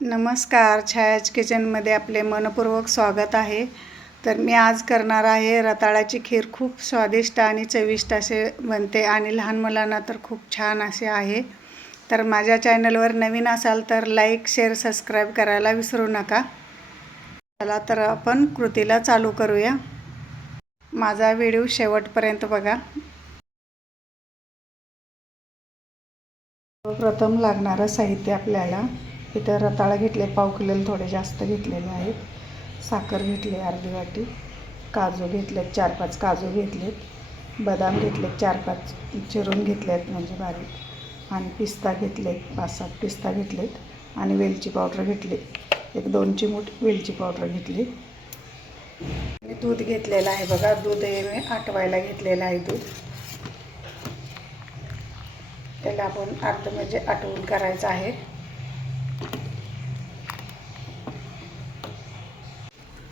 नमस्कार छायाच किचनमध्ये आपले मनपूर्वक स्वागत आहे. तर मी आज करणार आहे रताळाची खीर खूप स्वादिष्ट आणि चविष्ट असे बनते आणि लहान मुलांना तर खूप छान असे आहे. तर माझ्या चॅनलवर नवीन असाल तर लाईक शेअर सबस्क्राईब करायला विसरू नका. चला तर आपण कृतीला चालू करूया. माझा व्हिडिओ शेवटपर्यंत बघा. प्रथम लागणारं साहित्य आपल्याला इथं रताळा घेतले पाव किलोला थोडे जास्त घेतलेले आहेत. साखर घेतली अर्धी वाटी. काजू घेतलेत चार पाच काजू घेतलेत. बदाम घेतलेत चार पाच चिरून घेतलेत म्हणजे बारीक. आणि पिस्ता घेतलेत पाच सात पिस्ता घेतलेत. आणि वेलची पावडर घेतली. एक दोन चिमूट वेलची पावडर घेतली. आणि दूध घेतलेलं आहे बघा. दूध हे मी आटवायला घेतलेलं आहे दूध. त्याला आपण अर्ध म्हणजे आटवून करायचं आहे.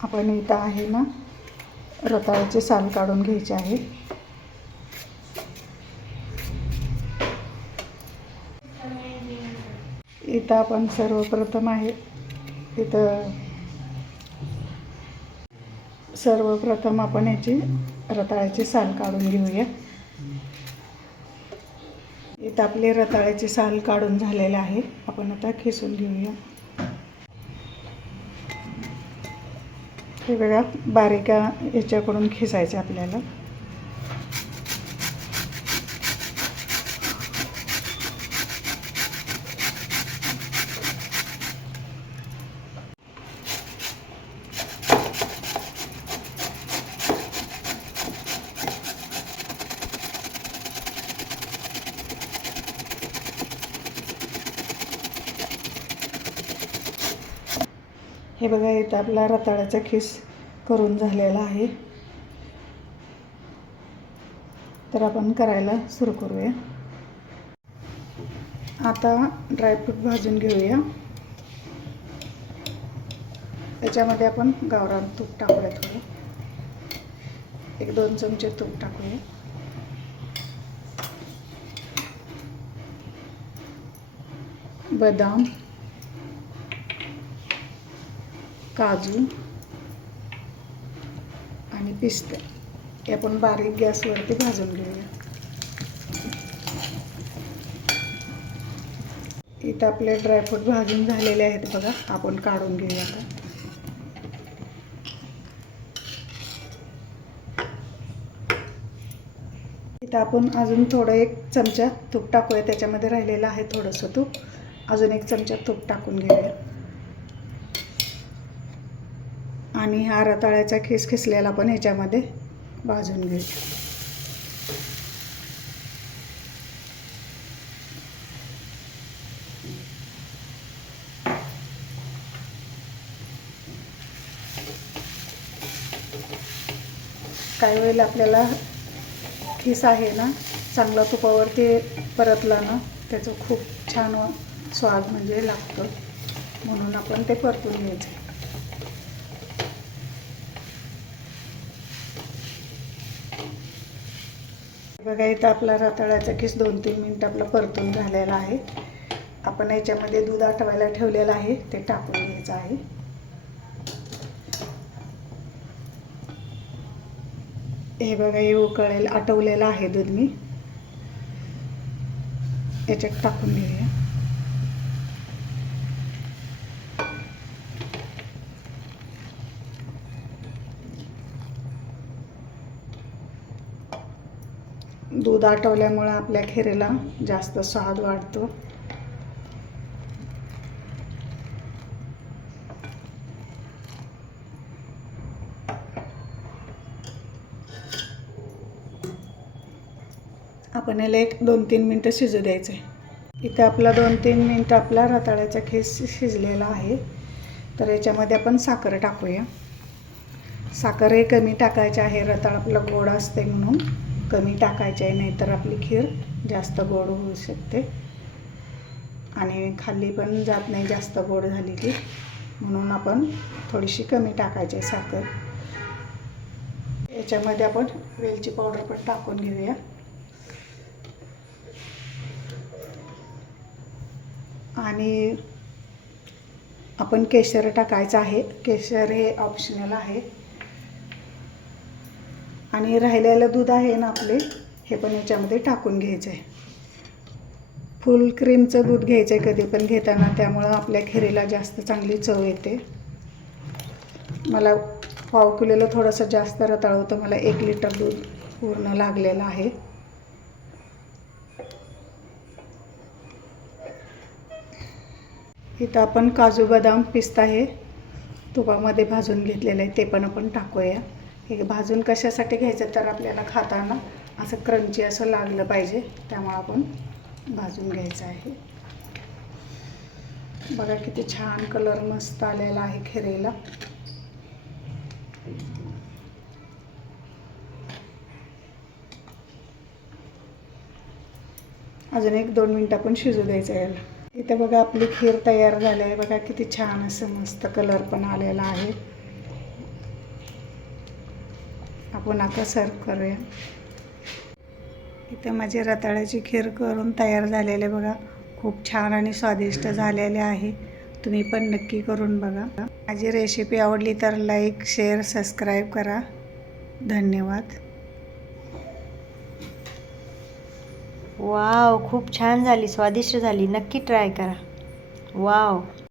आपण इथं आहे ना रताळ्याचे साल काढून घ्यायचे आहे. इथं आपण सर्वप्रथम आहे इथं सर्वप्रथम आपण याची रताळ्याचे साल काढून घेऊया. इथं आपले रताळ्याचे साल काढून झालेले आहे आपण आता खेसून घेऊया. हे बघा बारीक याच्याकडून खिसायचे आपल्याला. हे बघा इथं आपला रताळ्याचा खिस करून झालेला आहे. तर आपण करायला सुरू करूया. आता ड्रायफ्रूट भाजून घेऊया. त्याच्यामध्ये आपण गावरान तूप टाकूया थोडं. एक दोन चमचे तूप टाकूया. बदाम. काजू आणि पिस्ते. हे आपण बारीक गॅसवरती भाजून घेऊया. इथं आपले ड्रायफ्रूट भाजून झालेले आहेत बघा. आपण काढून घेऊया आता. इथं आपण अजून थोडं एक चमचा तूप टाकूया. त्याच्यामध्ये राहिलेलं आहे थोडंसं तूप. अजून एक चमचा तूप टाकून घेऊया. आणि हा रताळ्याचा खिस खिसलेला पण ह्याच्यामध्ये भाजून घेऊ. काही वेळेला आपल्याला खिस आहे ना चांगला तुपावरती परतला ना त्याचं खूप छान स्वाद म्हणजे लागतं. म्हणून आपण ते परतून घ्यायचं. बघा इथं आपला रताळ्याचा किस दोन तीन मिनटं आपलं परतून झालेला आहे. आपण याच्यामध्ये दूध आठवायला ठेवलेलं आहे ते टाकून घ्यायचं आहे. हे बघा हे उकळेल आटवलेलं आहे दूध मी. याच्यात टाकून घेऊया. दूध आटवल्यामुळं आपल्या खिरीला जास्त स्वाद वाढतो. आपण याला एक दोन तीन मिनटं शिजू द्यायचं आहे इथं आपला दोन तीन मिनटं आपला रताळ्याचा खेस शिजलेला आहे. तर याच्यामध्ये आपण साखर टाकूया. साखरही कमी टाकायचे आहे रताळ आपलं गोड असते म्हणून. कमी टाकायचे आहे नाहीतर आपली खीर जास्त गोड होऊ शकते. आणि खाल्ली पण जात नाही जास्त गोड झाली की म्हणून आपण थोडीशी कमी टाकायची आहे साखर. याच्यामध्ये आपण वेलची पावडर पण टाकून घेऊया. आणि आपण केशर टाकायचं आहे. केशर हे ऑप्शनल आहे. आणि राहिलेलं दूध आहे ना आपले हे पण याच्यामध्ये टाकून घ्यायचं आहे फुल क्रीमचं दूध घ्यायचं आहे कधी पण घेताना त्यामुळं आपल्या खिरीला जास्त चांगली चव येते. मला पाव किलोला थोडंसं जास्त रताळ होतं मला एक लिटर दूध पूर्ण लागलेलं आहे. इथं आपण काजू बदाम पिस्ता हे तुपामध्ये भाजून घेतलेलं आहे ते पण आपण टाकूया. हे भाजून कशासाठी घ्यायचं तर आपल्याला खाताना असं क्रंची असं लागलं पाहिजे त्यामुळं आपण भाजून घ्यायचं आहे. बघा किती छान कलर मस्त आलेला आहे खिरेला. अजून एक दोन मिनटं आपण शिजू द्यायचं याला इथे बघा आपली खीर तयार झाली आहे. बघा किती छान असं मस्त कलर पण आलेला आहे. आपण आता सर्व करूया. इथं माझी रताळ्याची खीर करून तयार झालेले बघा. खूप छान आणि स्वादिष्ट झालेले आहे. तुम्ही पण नक्की करून बघा. माझी रेसिपी आवडली तर लाईक शेअर सबस्क्राईब करा. धन्यवाद. वाव खूप छान झाली स्वादिष्ट झाली. नक्की ट्राय करा. वाव